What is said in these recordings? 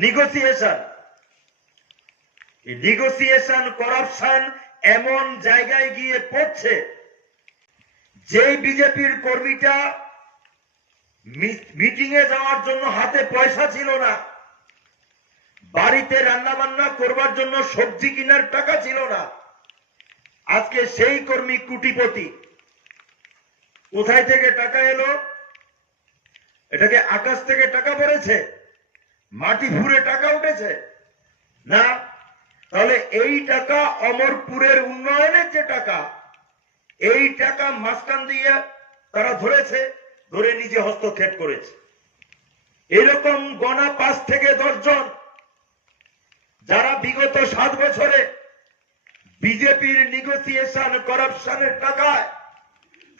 Negotiation negotiation corruption এমন জায়গায় গিয়ে পড়ছে, যেই বিজেপির কর্মীটা মিটিং এ যাওয়ার জন্য হাতে পয়সা ছিল না, বাড়িতে রান্না বান্না করবার জন্য সবজি কেনার টাকা ছিল না, আজকে সেই কর্মী কুটিপতি। কোথায় থেকে টাকা এলো? এটাকে আকাশ থেকে টাকা পড়েছে। মাটি ফুরে টাকা উঠেছে? না? তাহলে এই টাকা অমরপুরের উন্নয়নের যে টাকা, এই টাকা মাঝখান দিয়ে তারা ধরেছে, ধরে নিজে হস্তক্ষেপ করেছে। এরকম গণা পাঁচ থেকে দশ জন, যারা বিগত সাত বছরে বিজেপির নিগোসিয়েশন করাপশনের টাকায়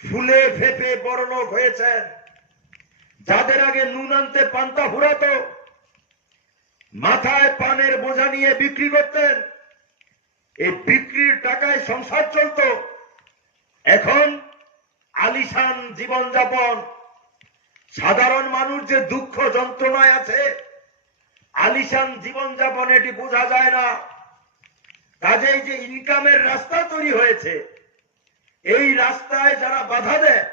ফুলে ফেপে বড়লোক হয়েছেন, যাদের আগে নুন আনতে পান্তা ফুরাতো মাথায় পানের বোঝা নিয়ে বিক্রি করতেন। এই বিক্রির টাকায় সংসার চলতো। এখন আলিশান জীবনযাপন। সাধারণ মানুষ যে দুঃখ যন্ত্রণায় আছে, আলিশান জীবনযাপন এটি বোঝা যায় না। কাজেই যে ইনকামের রাস্তা তৈরি হয়েছে, এই রাস্তায় যারা বাধা দেয়,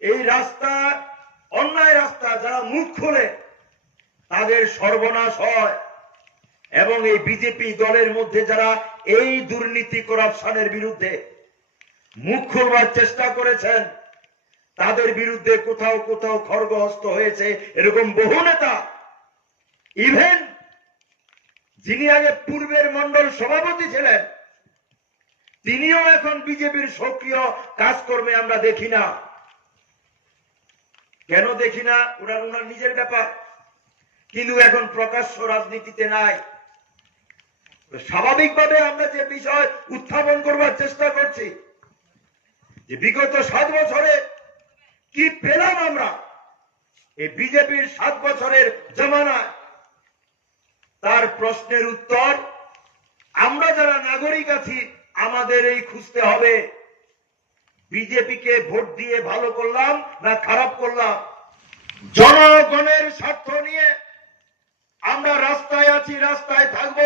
এই রাস্তা অন্যায় রাস্তা যারা মুখ খোলে তাদের সর্বনাশ হয়। এবং এই বিজেপি দলের মধ্যে যারা এই দুর্নীতি করাপশনের বিরুদ্ধে মুখ খুলবার চেষ্টা করেছেন, তাদের বিরুদ্ধে কোথাও কোথাও খড়গহস্ত হয়েছে এরকম বহু নেতা। ইভেন যিনি আগে পূর্বের মন্ডল সভাপতি ছিলেন, তিনিও এখন বিজেপির সক্রিয় কাজকর্মে আমরা দেখি না। কেন দেখি না? ওনার ওনার নিজের ব্যাপার। কিন্তু এখন প্রকাশ্য রাজনীতিতে নাই। স্বাভাবিকভাবে আমরা যে বিষয় উত্থাপন করবার চেষ্টা করছি, যে বিগত সাত বছরে কি পেলাম আমরা, এই বিজেপির সাত বছরের জমানায়? তার প্রশ্নের উত্তর, আমরা যারা নাগরিক আছি, আমাদের এই খুঁজতে হবে। বিজেপিকে ভোট দিয়ে ভালো করলাম না খারাপ করলাম? জনগণের স্বার্থ নিয়ে আছি, রাস্তায় থাকব।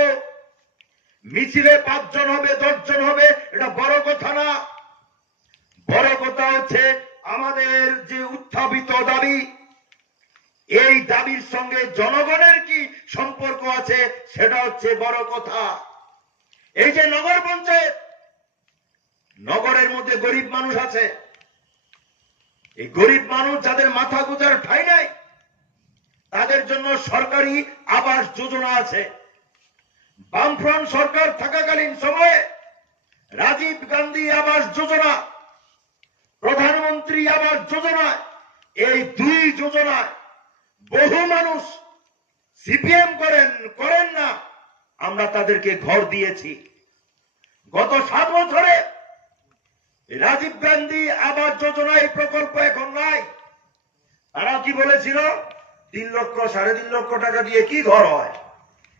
মিছিলে পাঁচজন হবে, দশজন হবে, এটা বড় কথা না। বড় কথা হচ্ছে, আমাদের যে উত্থাপিত দাবি, এই দাবির সঙ্গে জনগণের কি সম্পর্ক আছে, সেটা হচ্ছে বড় কথা। এই যে নগর পঞ্চায়েত, নগরের মধ্যে গরিব মানুষ আছে। এই গরিব মানুষ যাদের মাথা গুজার ঠাই নাই তাদের জন্য সরকারি আবাস যোজনা আছে। বামফ্রন্ট সরকার থাকাকালীন সময়ে রাজীব গান্ধী আবাস যোজনা, প্রধানমন্ত্রী আবাস যোজনা, এই দুই যোজনায় বহু মানুষ সিপিএম করেন করেন না। আমরা তাদেরকে ঘর দিয়েছি। গত সাত বছরে রাজীব গান্ধী আবাস যোজনা এই প্রকল্প এখন নাই। তারা কি বলেছিল? তিন লক্ষ, সাড়ে তিন লক্ষ টাকা দিয়ে কি ঘর হয়?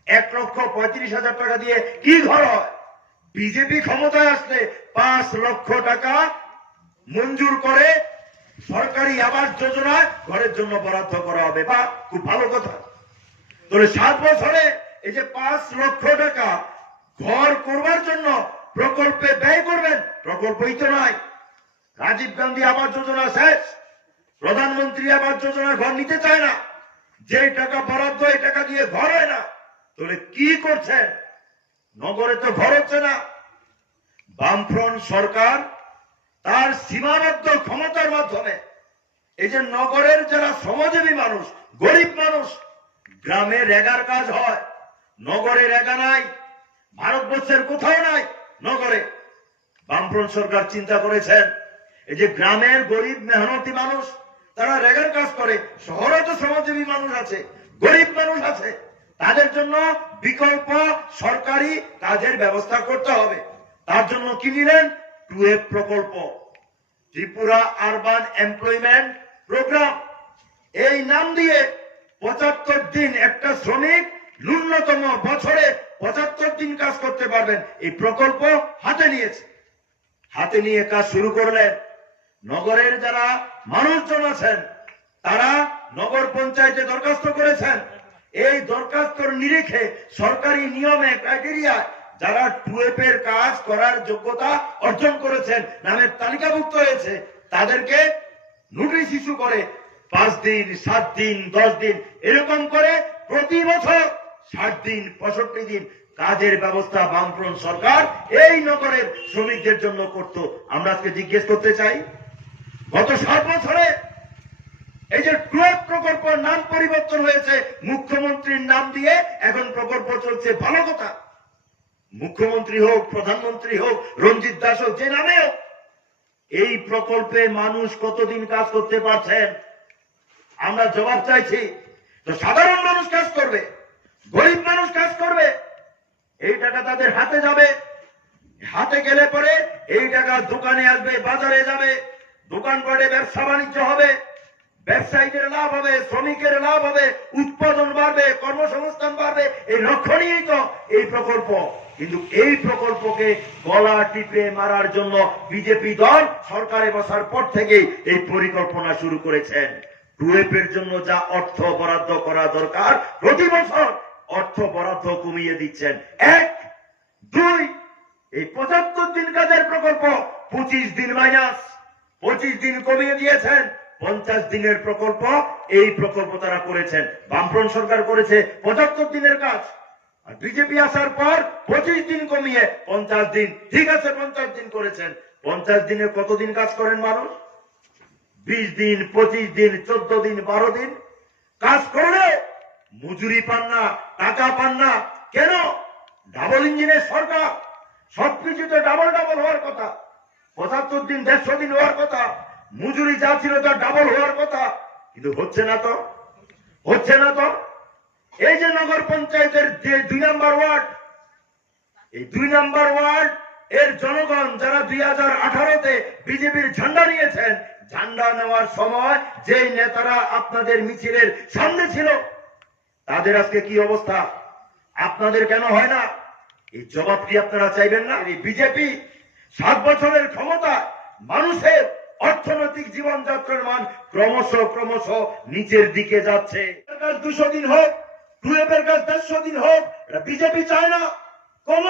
এক লক্ষ পঁয়ত্রিশ হাজার টাকা দিয়ে কি ঘর হয়? বিজেপি ক্ষমতায় আসলে পাঁচ লক্ষ টাকা মঞ্জুর করে সরকারি আবাস যোজনায় ঘরের জন্য বরাদ্দ করা হবে। বা, খুব ভালো কথা। তাহলে সাত বছরে এই যে পাঁচ লক্ষ টাকা ঘর করবার জন্য প্রকল্পে ব্যয় করবেন, প্রকল্পই তো নয়। রাজীব গান্ধী আবাস যোজনা শেষ। প্রধানমন্ত্রী আবাস যোজনার ঘর নিতে চায় না। যে টাকা বরাদ্দ এই টাকা দিয়ে ঘর হয় না, তাহলে কি করছেন নগরে তো ঘর হচ্ছে না। বামফ্রন্ট সরকার তার সীমাবদ্ধ ক্ষমতার মাধ্যমে এই যে নগরের যারা শ্রমজীবী মানুষ, গরিব মানুষ, গ্রামে রেগার কাজ হয়। নগরে রেগা নাই, ভারতবর্ষের কোথাও নাই নগরে। বামফ্রন্ট সরকার চিন্তা করেছেন, এই যে গ্রামের গরিব, মেহনতি মানুষ তারা রেগার কাজ করে। শহরে তো শ্রমজীবী মানুষ আছে, গরিব মানুষ আছে। তাদের জন্য বিকল্প সরকারি কাজের ব্যবস্থা করতে হবে। তার জন্য কি নিলেন? টু এ প্রকল্প। Tripura urban employment programme. এই নাম দিয়ে পঁচাত্তর দিন একটা শ্রমিক ন্যূনতম বছরে পঁচাত্তর দিন কাজ করতে পারবেন। এই প্রকল্প হাতে নিয়েছে। হাতে নিয়ে কাজ শুরু করলেন। নগরের যারা মানুষজন আছেন, তারা নগর পঞ্চায়েতে দরখাস্ত করেছেন। এই দরখাস্তর নিরিখে সরকারি নিয়মে ক্রাইটেরিয়া যারা টুয়েপ এর কাজ করার যোগ্যতা অর্জন করেছেন, নামের তালিকাভুক্ত হয়েছে, তাদেরকে নোটিশ ইস্যু করে পাঁচ দিন, সাত দিন, দশ দিন, এরকম করে প্রতি বছর ষাট দিন, পঁয়ষট্টি দিন কাজের ব্যবস্থা বামফ্রন্ট সরকার এই নগরের শ্রমিকদের জন্য করত। আমরা আজকে জিজ্ঞেস করতে চাই গত ষাট বছরে এই যে টুয়েলভ প্রকল্প নাম পরিবর্তন হয়েছে, মুখ্যমন্ত্রীর নাম দিয়ে এখন প্রকল্প চলছে ভালো কথা। মুখ্যমন্ত্রী হোক, প্রধানমন্ত্রী হোক, রঞ্জিত দাস হোক, যে নামে হোক, এই প্রকল্পে মানুষ কতদিন কাজ করতে পারছেন? আমরা জবাব চাইছি, তো সাধারণ মানুষ কাজ করবে, গরিব মানুষ কাজ করবে, এই টাকা তাদের হাতে যাবে। হাতে গেলে পরে এই টাকা দোকানে আসবে, বাজারে যাবে। দোকানপাটে ব্যবসা বাণিজ্য হবে, ব্যবসায়ীদের লাভ হবে, শ্রমিকের লাভ হবে, উৎপাদন বাড়বে, কর্মসংস্থান বাড়বে, এই লক্ষ্য নিয়েই তো এই প্রকল্প। কিন্তু এই প্রকল্পকে গলা টিপে মারার জন্য বিজেপি দল সরকারে বসার পর থেকেই এই পরিকল্পনা শুরু করেছেন। টুয়েপের জন্য যা অর্থ বরাদ্দ করা দরকার, প্রতি বছর অর্থ বরাদ্দ কমিয়ে দিচ্ছেন। এক, দুই, এই পঁচাত্তর দিন কাজের প্রকল্প, পঁচিশ দিন মাইনাস। পঁচিশ দিন কমিয়ে দিয়েছেন, পঞ্চাশ দিনের প্রকল্প, এই প্রকল্প তারা করেছেন। বামফ্রন্ট সরকার করেছে পঁচাত্তর দিনের কাজ। আর বিজেপি আসার পর পঁচিশ দিন কমিয়ে পঞ্চাশ দিন, ঠিক আছে, পঞ্চাশ দিন করেছেন। পঞ্চাশ দিনে কতদিন কাজ করেন মানুষ? বিশ দিন, পঁচিশ দিন, চোদ্দ দিন, বারো দিন। কাজ করলে মজুরি পান না, টাকা পান না। কেন? ডাবল ইঞ্জিনের সরকার। সবকিছুতে ডাবল ডাবল হওয়ার কথা। পঁচাত্তর দিন দেড়শো দিন হওয়ার কথা, মজুরি যা ছিল তা ডাবল হওয়ার কথা, কিন্তু হচ্ছে না তো? হচ্ছে না তো? এই যে নগর পঞ্চায়েতের যে দুই নাম্বার ওয়ার্ড, এই দুই নাম্বার ওয়ার্ড এর জনগণ যারা দুই হাজার আঠারোতে বিজেপির ঝান্ডা নিয়েছেন, ঝান্ডা নেওয়ার সময় যে নেতারা আপনাদের মিছিলের সামনে ছিল, তাদের আজকে কি অবস্থা? আপনাদের কেন হয় না? এই জবাবটি আপনারা চাইবেন না? এই বিজেপি সাত বছরের ক্ষমতা মানুষের অর্থনৈতিক জীবনযাত্রার মান ক্রমশ ক্রমশ নিচের দিকে যাচ্ছে। দুশো দিন হোক টুয়েবের কাজ দেড়শো দিন হোক বিজেপি চায় না। কোন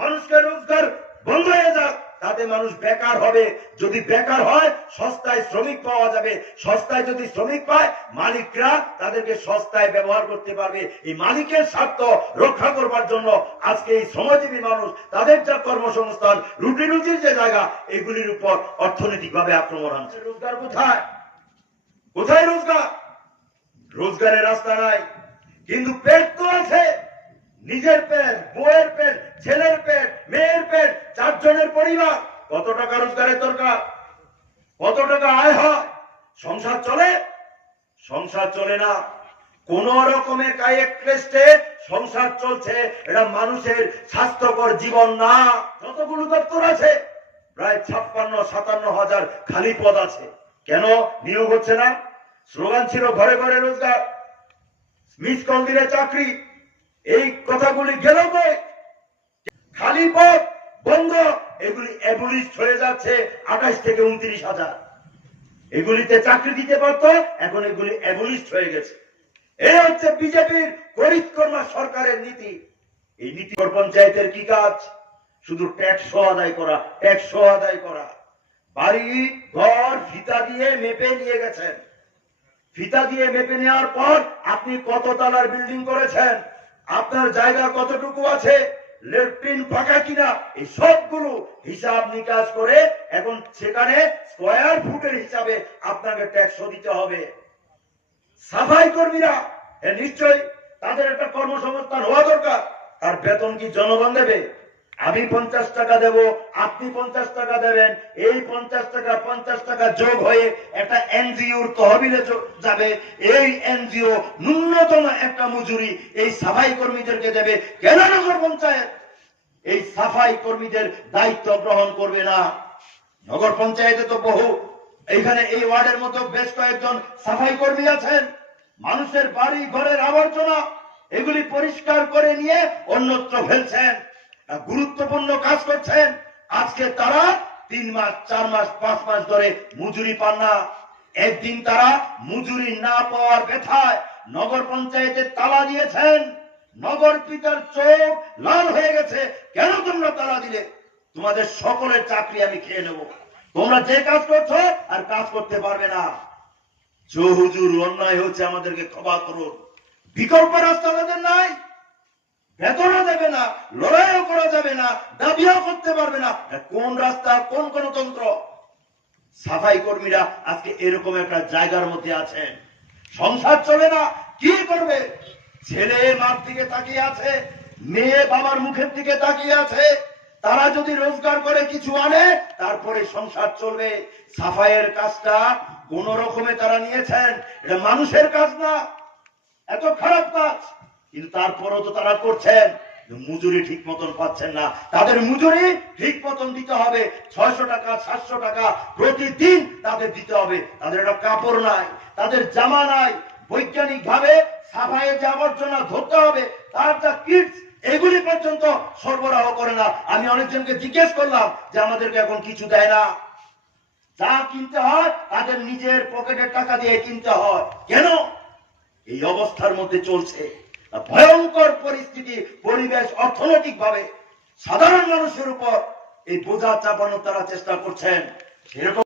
মানুষকে রোজগার বন্ধ হয়ে যাক। তাতে মানুষ বেকার হবে। যদি বেকার হয়, সস্তায় শ্রমিক পাওয়া যাবে। সস্তায় যদি শ্রমিক পায়, মালিকরা তাদেরকে সস্তায় ব্যবহার করতে পারবে। এই মালিকের স্বার্থ রক্ষা করবার জন্য আজকে এই শ্রমজীবী মানুষ, তাদের যা কর্মসংস্থান, রুটি রুজির যে জায়গা, এগুলির উপর অর্থনৈতিকভাবে আক্রমণ আনছে। রোজগার কোথায়? কোথায় রোজগার? রোজগারের রাস্তা নাই। কিন্তু পেট তো আছে। নিজের পেট, বউয়ের পেট, ছেলের পেট, মেয়ের পেট, চারজনের পরিবার। কত টাকা রোজগারের দরকার? কত টাকা আয় হয়? সংসার চলে? সংসার চলে না। কোন কায়েক ক্লেস্টে সংসার চলছে। এটা মানুষের স্বাস্থ্যকর জীবন না। যতগুলো দপ্তর আছে, প্রায় ছাপ্পান্ন, সাতান্ন হাজার খালি পদ আছে। কেন? নিয়োগ হচ্ছে না। স্লোগান ছিল, ঘরে ঘরে রোজগার। মিস কল দিলে চাকরি। এই কথাগুলি গেল খালি পদ বন্ধ, এগুলি অ্যাবলিস্ট হয়ে যাচ্ছে আঠাশ থেকে উনত্রিশ হাজার। এগুলিতে চাকরি দিতে পারতো, এখন এগুলি অ্যাবলিস্ট হয়ে গেছে। এই হচ্ছে বিজেপির করিতকর্মা সরকারের নীতি। এই নীতি পঞ্চায়েতের কি কাজ? শুধু ট্যাক্স আদায় করা ট্যাক্স আদায় করা। বাড়ি, ঘর, ফিতা দিয়ে মেপে নিয়ে গেছেন। ফিতা দিয়ে মেপে নেওয়ার পর আপনি কত তালার বিল্ডিং করেছেন? আপনার জায়গা কতটুকু আছে? লেট্রিন ফাঁকা কিনা? এই সবগুলো হিসাব নিকাশ করে এখন সেখানে স্কোয়ার ফুটের হিসাবে আপনাকে ট্যাক্স দিতে হবে। সাফাই কর্মীরা, এ নিশ্চয়ই তাদের একটা কর্মসংস্থান হওয়া দরকার। তার বেতন কি জনগণ দেবে? আমি পঞ্চাশ টাকা দেব, আপনি পঞ্চাশ টাকা দেবেন। এই পঞ্চাশ টাকা পঞ্চাশ টাকা যোগ হয়ে একটা এনজিওর তহবিলে যাবে। এই এনজিও ন্যূনতম একটা মজুরি এই সাফাই কর্মীদেরকে দেবে। কেন নগর পঞ্চায়েত? এই সাফাই কর্মীদের দায়িত্ব গ্রহণ করবে না। নগর পঞ্চায়েতে তো বহু। এইখানে এই ওয়ার্ডের মতো বেশ কয়েকজন সাফাই কর্মী আছেন। মানুষের বাড়ি, ঘরের আবর্জনা, এগুলি পরিষ্কার করে নিয়ে অন্যত্র ফেলছেন। গুরুত্বপূর্ণ কাজ করছেন। আজকে তারা তিন মাস, চার মাস, পাঁচ মাস ধরে মজুরি পান না। একদিন তারা মজুরি না পাওয়ার ব্যথায় নগর পঞ্চায়েতে তালা দিয়েছেন। নগর পিতার চোখ লাল হয়ে গেছে। কেন তোমরা তালা দিলে? তোমাদের সকলের চাকরি আমি খেয়ে নেব। তোমরা যে কাজ করছ আর কাজ করতে পারবে না। হুজুর, অন্যায় হচ্ছে আমাদেরকে ক্ষমা করুন। বিকল্প রাস্তা আমাদের নাই। বেতনও দেবে না, লড়াইও করা যাবে না, দাবিও করতে পারবে না। কোন রাস্তা, কোন গণতন্ত্র? সাফাই কর্মীরা আজকে এরকম একটা জায়গার মধ্যে আছেন। সংসার চলে না, কি করবে? ছেলে মার দিকে তাকিয়ে আছে, মেয়ে বাবার মুখের দিকে তাকিয়ে আছে। তারা যদি রোজগার করে কিছু আনে, তারপরে সংসার চলবে। সাফাইয়ের কাজটা কোন রকমে তারা নিয়েছেন। এটা মানুষের কাজ না, এত খারাপ কাজ। কিন্তু তারপরও তো তারা করছেন। মজুরি ঠিক মতন পাচ্ছেন না। তাদের মজুরি ঠিক মতন দিতে হবে। ছয়শো টাকা, সাতশো টাকা প্রতিদিন তাদের দিতে হবে। তাদের একটা কাপড় নাই, তাদের জামা নাই। বৈজ্ঞানিক ভাবে সাফাইয়ে যে আবর্জনা ধরতে হবে, তার যা কিটস, এগুলি পর্যন্ত সরবরাহ করে না। আমি অনেকজনকে জিজ্ঞেস করলাম যে আমাদেরকে এখন কিছু দেয় না। যা কিনতে হয়, তাদের নিজের পকেটের টাকা দিয়ে কিনতে হয়। কেন? এই অবস্থার মধ্যে চলছে। ভয়ঙ্কর পরিস্থিতি, পরিবেশ অর্থনৈতিক ভাবে সাধারণ মানুষের উপর এই বোঝা চাপানোর তারা চেষ্টা করছেন। এরকম